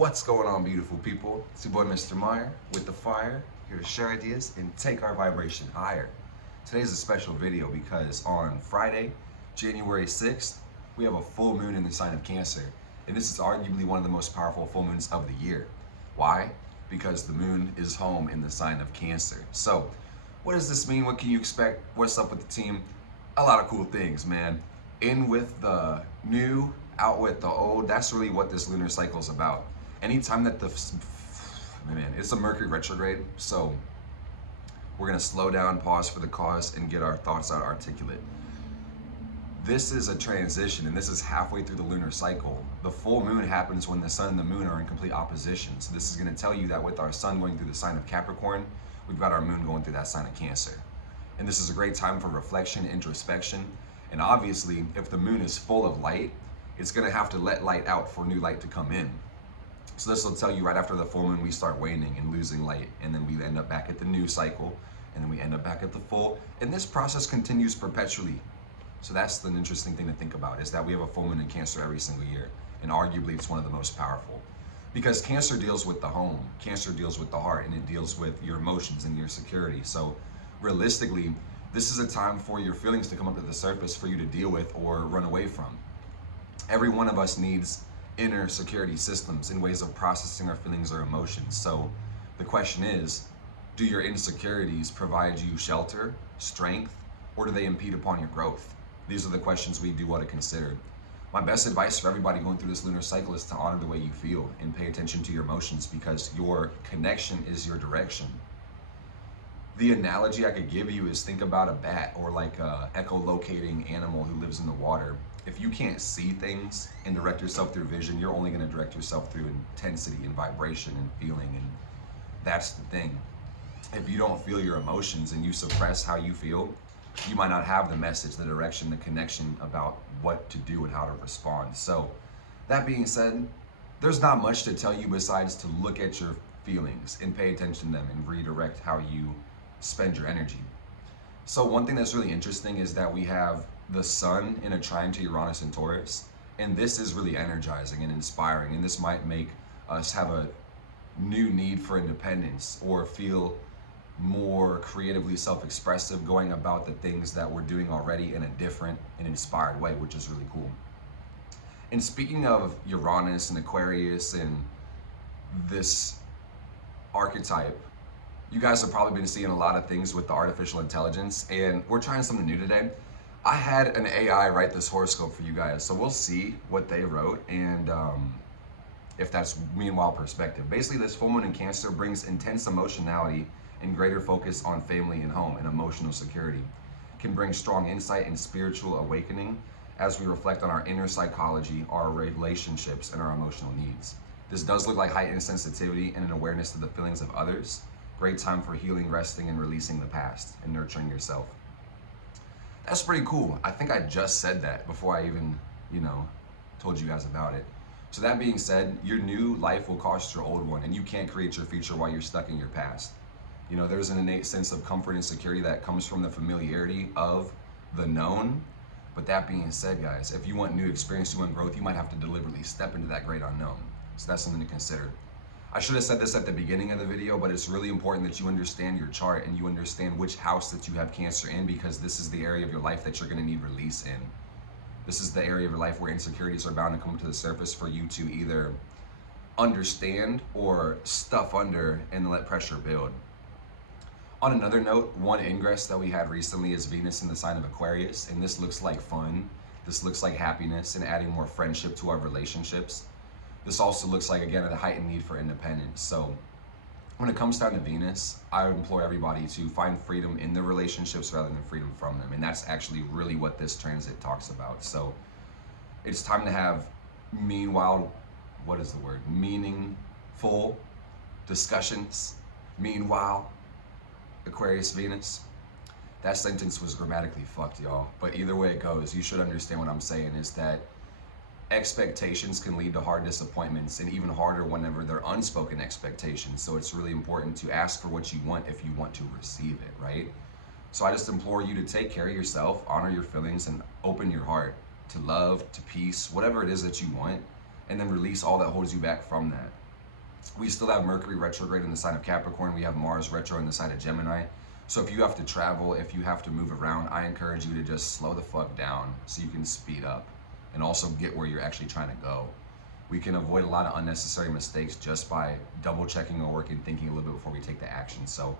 What's going on, beautiful people? It's your boy, Mr. Meyer, with the fire, here to share ideas and take our vibration higher. Today's a special video because on Friday, January 6th, we have a full moon in the sign of Cancer. And this is arguably one of the most powerful full moons of the year. Why? Because the moon is home in the sign of Cancer. So, what does this mean? What can you expect? What's up with the team? A lot of cool things, man. In with the new, out with the old. That's really what this lunar cycle is about. Anytime that it's a Mercury retrograde, so we're gonna slow down, pause for the cause, and get our thoughts out articulate. This is a transition, and this is halfway through the lunar cycle. The full moon happens when the sun and the moon are in complete opposition. So this is gonna tell you that with our sun going through the sign of Capricorn, we've got our moon going through that sign of Cancer. And this is a great time for reflection, introspection, and obviously, if the moon is full of light, it's gonna have to let light out for new light to come in. So this will tell you right after the full moon, we start waning and losing light, and then we end up back at the new cycle, and then we end up back at the full, and this process continues perpetually. So that's an interesting thing to think about, is that we have a full moon in Cancer every single year, and arguably it's one of the most powerful. Because Cancer deals with the home, Cancer deals with the heart, and it deals with your emotions and your security. So realistically, this is a time for your feelings to come up to the surface for you to deal with or run away from. Every one of us needs inner security systems in ways of processing our feelings or emotions. So the question is, do your insecurities provide you shelter, strength, or do they impede upon your growth? These are the questions we do want to consider. My best advice for everybody going through this lunar cycle is to honor the way you feel and pay attention to your emotions, because your connection is your direction. The analogy I could give you is, think about a bat or like a echolocating animal who lives in the water. If you can't see things and direct yourself through vision, you're only going to direct yourself through intensity and vibration and feeling, and that's the thing. If you don't feel your emotions and you suppress how you feel, you might not have the message, the direction, the connection about what to do and how to respond. So that being said, there's not much to tell you besides to look at your feelings and pay attention to them and redirect how you spend your energy. So one thing that's really interesting is that we have the sun in a trine to Uranus and Taurus, and this is really energizing and inspiring, and this might make us have a new need for independence or feel more creatively self-expressive, going about the things that we're doing already in a different and inspired way, which is really cool. And speaking of Uranus and Aquarius and this archetype, you guys have probably been seeing a lot of things with the artificial intelligence, and we're trying something new today. I had an AI write this horoscope for you guys, so we'll see what they wrote and if that's meanwhile perspective. Basically, this full moon in Cancer brings intense emotionality and greater focus on family and home and emotional security. Can bring strong insight and spiritual awakening as we reflect on our inner psychology, our relationships, and our emotional needs. This does look like heightened sensitivity and an awareness to the feelings of others. Great time for healing, resting, and releasing the past and nurturing yourself. That's pretty cool. I think I just said that before I even, told you guys about it. So that being said, your new life will cost your old one, and you can't create your future while you're stuck in your past. There's an innate sense of comfort and security that comes from the familiarity of the known. But that being said, guys, if you want new experience, you want growth, you might have to deliberately step into that great unknown. So that's something to consider. I should have said this at the beginning of the video, but it's really important that you understand your chart and you understand which house that you have Cancer in, because this is the area of your life that you're going to need release in. This is the area of your life where insecurities are bound to come to the surface for you to either understand or stuff under and let pressure build. On another note, one ingress that we had recently is Venus in the sign of Aquarius, and this looks like fun. This looks like happiness and adding more friendship to our relationships. This also looks like, again, a heightened need for independence. So when it comes down to Venus, I would implore everybody to find freedom in their relationships rather than freedom from them. And that's actually really what this transit talks about. So it's time to have meaningful discussions. Meanwhile, Aquarius, Venus. That sentence was grammatically fucked, y'all. But either way it goes, you should understand what I'm saying is that expectations can lead to hard disappointments, and even harder whenever they're unspoken expectations. So it's really important to ask for what you want if you want to receive it, right? So I just implore you to take care of yourself, honor your feelings, and open your heart to love, to peace, whatever it is that you want, and then release all that holds you back from that. We still have Mercury retrograde in the sign of Capricorn. We have Mars retro in the sign of Gemini. So if you have to travel, if you have to move around, I encourage you to just slow the fuck down so you can speed up and also get where you're actually trying to go. We can avoid a lot of unnecessary mistakes just by double checking our work and thinking a little bit before we take the action. So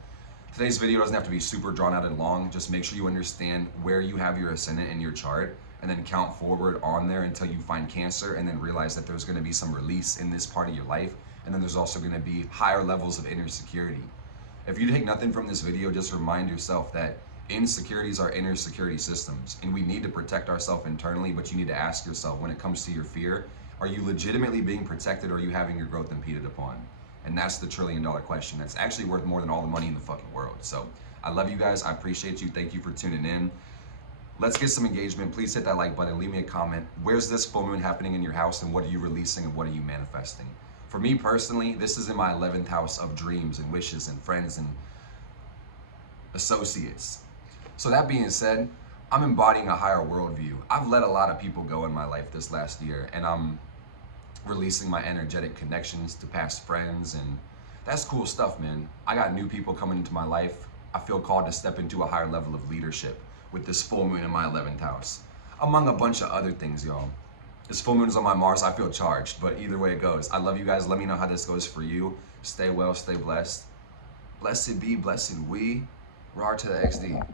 today's video doesn't have to be super drawn out and long. Just make sure you understand where you have your ascendant in your chart and then count forward on there until you find Cancer, and then realize that there's going to be some release in this part of your life. And then there's also going to be higher levels of inner security. If you take nothing from this video, just remind yourself that insecurities are inner security systems, and we need to protect ourselves internally, but you need to ask yourself, when it comes to your fear, are you legitimately being protected, or are you having your growth impeded upon? And that's the $1 trillion question. That's actually worth more than all the money in the fucking world. So I love you guys. I appreciate you. Thank you for tuning in. Let's get some engagement. Please hit that like button. Leave me a comment. Where's this full moon happening in your house, and what are you releasing, and what are you manifesting? For me personally, this is in my 11th house of dreams and wishes and friends and associates. So that being said, I'm embodying a higher worldview. I've let a lot of people go in my life this last year, and I'm releasing my energetic connections to past friends, and that's cool stuff, man. I got new people coming into my life. I feel called to step into a higher level of leadership with this full moon in my 11th house, among a bunch of other things, y'all. This full moon is on my Mars. I feel charged, but either way it goes. I love you guys. Let me know how this goes for you. Stay well, stay blessed. Blessed be, blessed we. Ra to the XD.